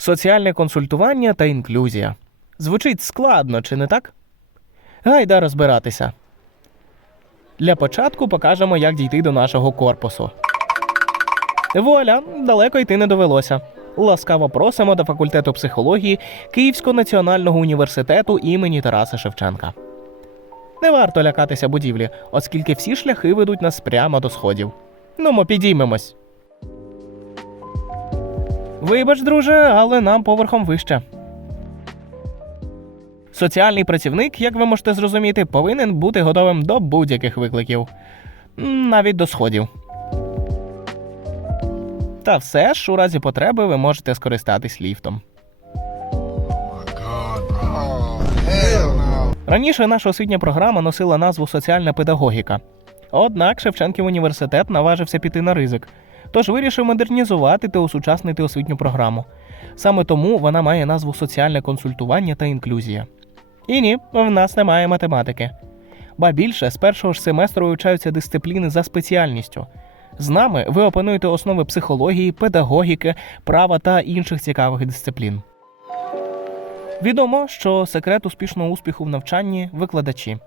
Соціальне консультування та інклюзія. Звучить складно, чи не так? Гайда розбиратися. Для початку покажемо, як дійти до нашого корпусу. Вуаля, далеко йти не довелося. Ласкаво просимо до факультету психології Київського національного університету імені Тараса Шевченка. Не варто лякатися будівлі, оскільки всі шляхи ведуть нас прямо до сходів. Ну, ми підіймемось. Вибач, друже, але нам поверхом вище. Соціальний працівник, як ви можете зрозуміти, повинен бути готовим до будь-яких викликів, навіть до сходів. Та все ж у разі потреби ви можете скористатись ліфтом. Раніше наша освітня програма носила назву Соціальна педагогіка. Однак Шевченків університет наважився піти на ризик, тож вирішив модернізувати та осучаснити освітню програму. Саме тому вона має назву Соціальне консультування та інклюзія. І ні, в нас немає математики. Ба більше з першого ж семестру вивчаються дисципліни за спеціальністю. З нами ви опануєте основи психології, педагогіки, права та інших цікавих дисциплін. Відомо, що секрет успішного успіху в навчанні викладачі.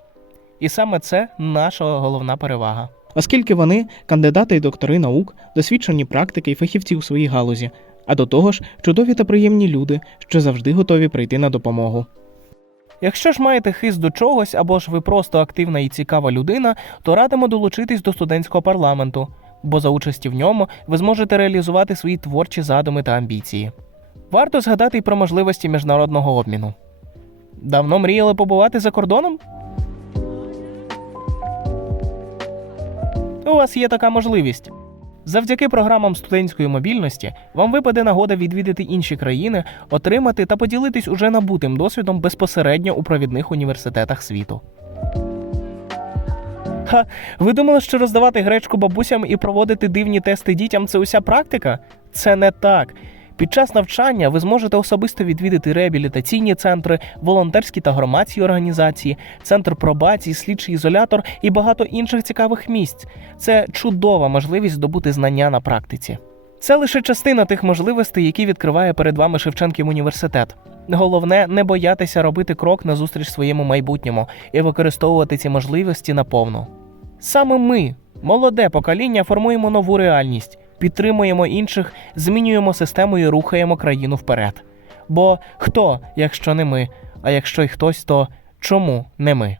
І саме це наша головна перевага. Оскільки вони кандидати і доктори наук, досвідчені практики і фахівці у своїй галузі, а до того ж чудові та приємні люди, що завжди готові прийти на допомогу. Якщо ж маєте хист до чогось або ж ви просто активна і цікава людина, то радимо долучитись до студентського парламенту, бо за участі в ньому ви зможете реалізувати свої творчі задуми та амбіції. Варто згадати й про можливості міжнародного обміну. Давно мріяли побувати за кордоном? У вас є така можливість. Завдяки програмам студентської мобільності вам випаде нагода відвідати інші країни, отримати та поділитись уже набутим досвідом безпосередньо у провідних університетах світу. Ха, ви думали, що роздавати гречку бабусям і проводити дивні тести дітям це уся практика? Це не так. Під час навчання ви зможете особисто відвідати реабілітаційні центри, волонтерські та громадські організації, центр пробації, слідчий ізолятор і багато інших цікавих місць. Це чудова можливість здобути знання на практиці. Це лише частина тих можливостей, які відкриває перед вами Шевченків університет. Головне не боятися робити крок назустріч своєму майбутньому і використовувати ці можливості наповну. Саме ми, молоде покоління, формуємо нову реальність, підтримуємо інших, змінюємо систему і рухаємо країну вперед. Бо хто, якщо не ми, а якщо й хтось, то чому не ми?